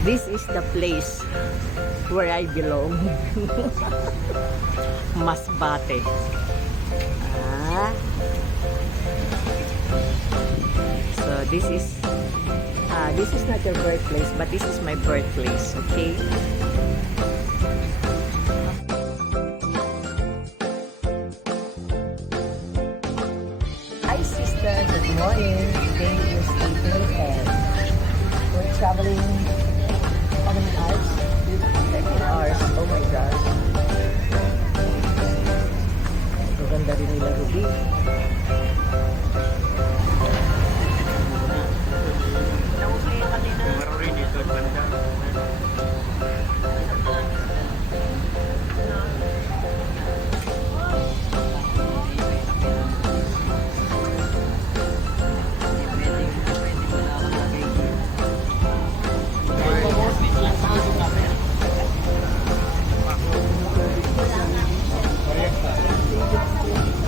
This is the place where I belong. Masbate. Ah. So this is not your birthplace, but this is my birthplace, okay? Hi sister, good morning. Today is April 10. We're traveling how many hours? 13 hours. Oh my gosh. Maganda rin nila Ruby.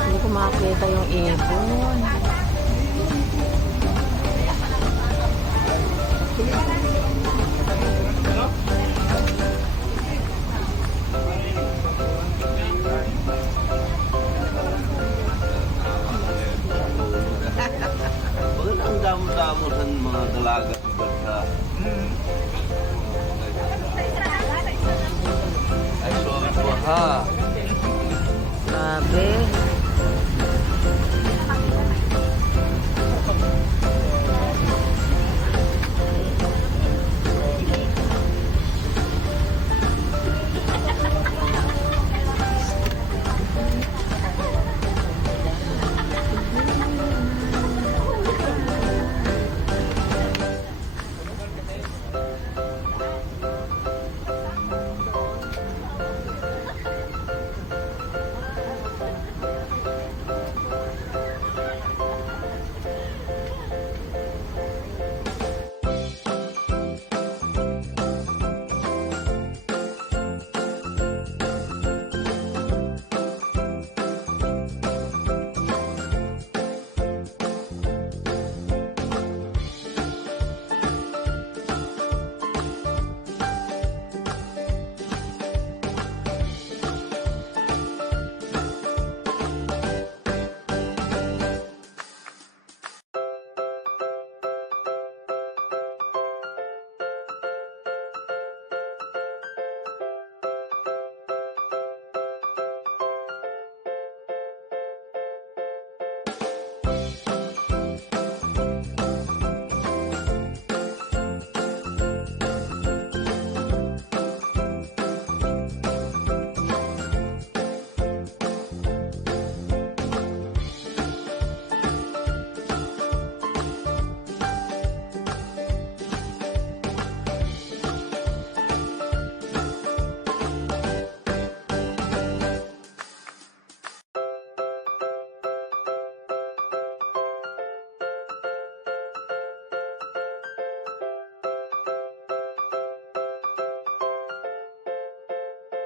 Hindi ko makakita yung ibon. Bakit ang damo-damo sa mga dalaga sa ay so ha. Grabe.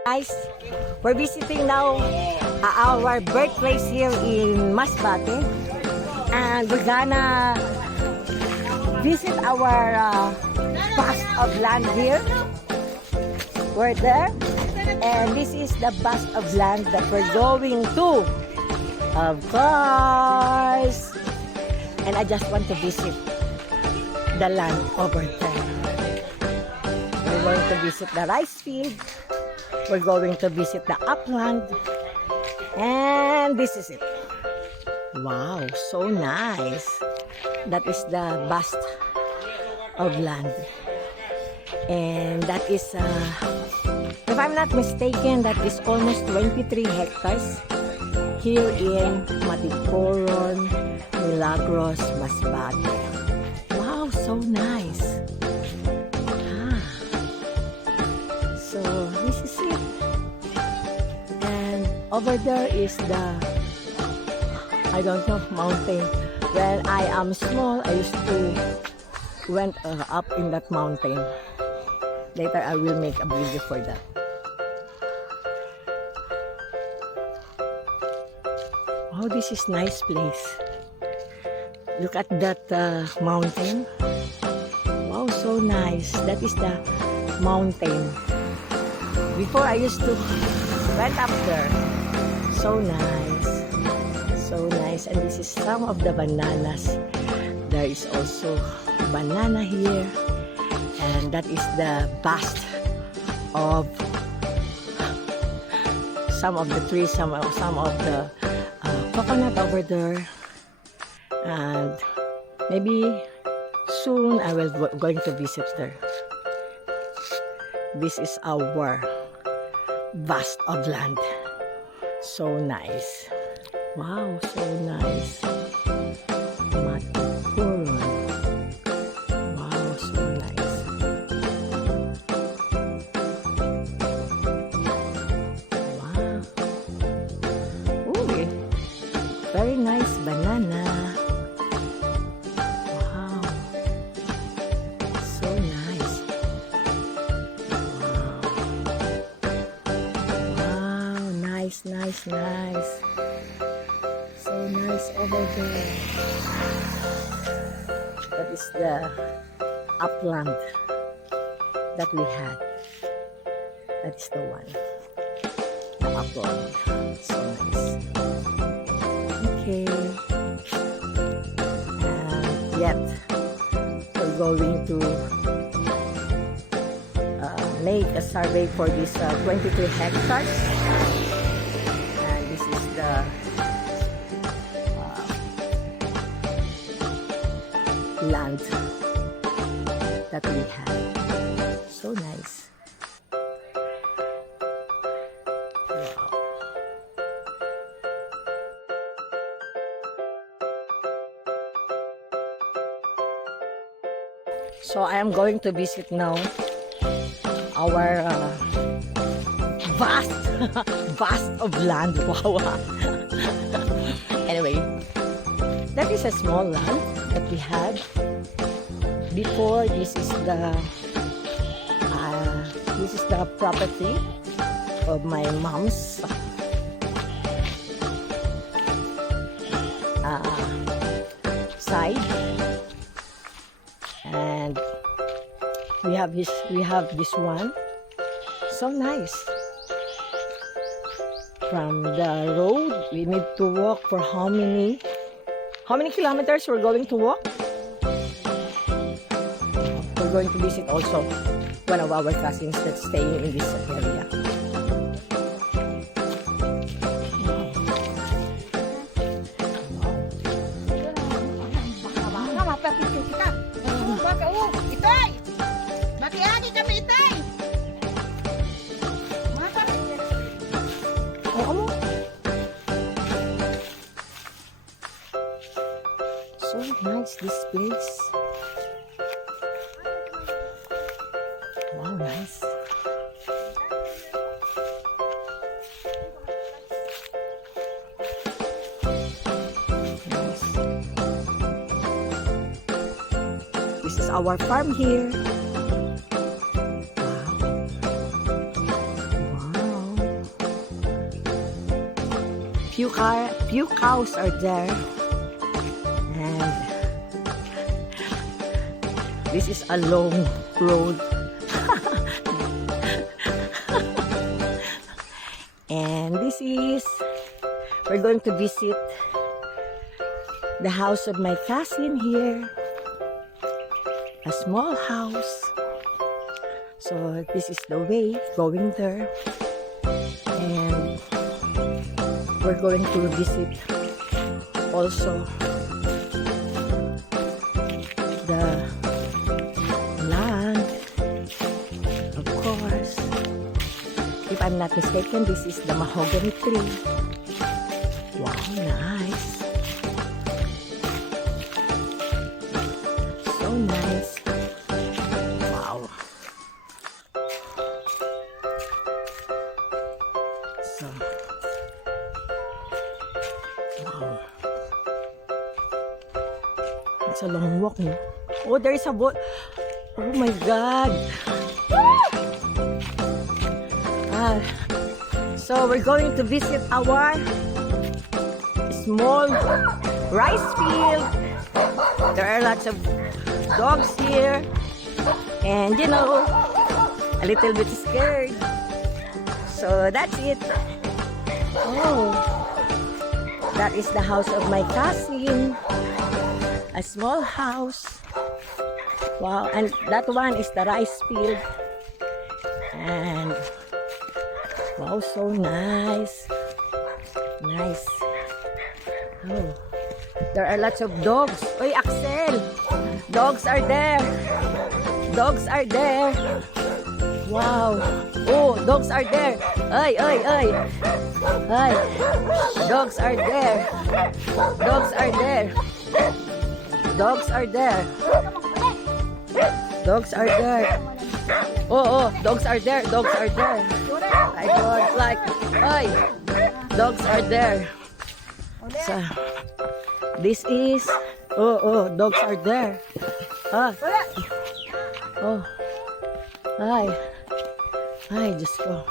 Guys, we're visiting now our birthplace here in Masbate, and we're gonna visit our bust of land here. We're there, and this is the bust of land that we're going to, of course. And I just want to visit the land over there. We're going to visit the rice field. We're going to visit the upland, and this is it. Wow, so nice. That is the bust of land, and that is if I'm not mistaken, that is almost 23 hectares here in Matipuron, Milagros, Masbate. Wow, so nice. So this is it, and over there is the, I don't know, mountain. When I am small, I used to went up in that mountain. Later I will make a video for that. Oh, this is nice place. Look at that mountain. Wow, so so nice. That is the mountain. Before I used to went up there. So nice. So nice. And this is some of the bananas. There is also banana here. And that is the bust of some of the trees, some of the coconut over there. And maybe soon I will going to visit there. This is our vast of land. So nice. Wow, so nice. Matipuron. Wow, so nice. Wow. Ooh, very nice banana. Wow. So nice. Wow, nice, nice, nice. So nice over there. That is the upland that we had. That is the one. The upland. So nice. Okay. And yet, we're going to make a survey for this 22 hectares. And this is the land that we have. So nice. Wow. So I am going to visit now our vast vast of land. Wow. Anyway, that is a small land that we had before. This is the property of my mom's side, and we have this one. So nice. From the road, we need to walk for how many kilometers we're going to walk? We're going to visit also one of our cousins that's staying in this area. So nice this place. Wow, nice. Nice. This is our farm here. Wow. Few cows are there. And this is a long road. And this is, we're going to visit the house of my cousin here. A small house. So this is the way going there. And we're going to visit also the land, of course. If I'm not mistaken, this is the mahogany tree. Wow, nice. So nice. Wow. So, wow. It's a long walk, no? Oh, there is a boat. Oh my God. So we're going to visit our small rice field. There are lots of dogs here. And you know, a little bit scared. So that's it. Oh, that is the house of my cousin. A small house. Wow, and that one is the rice field. And wow, so nice. Nice. Oh, there are lots of dogs. Oy, Axel! Dogs are there. Dogs are there. Wow. Oh, dogs are there. Ay, ay, ay. Ay. Dogs are there. Dogs are there. Dogs are there. Dogs are there. Oh, dogs are there. Dogs are there. I don't like. Ay. Dogs are there. So, this is. Oh, dogs are there. Ah. Oh. Ay. Ay, Diyos ko.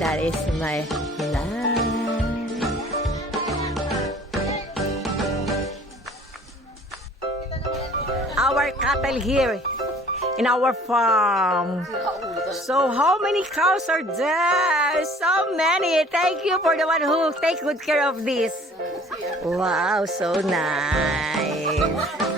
That is my life. Our cattle here in our farm. So how many cows are there? So many. Thank you for the one who take good care of this. Wow, so nice.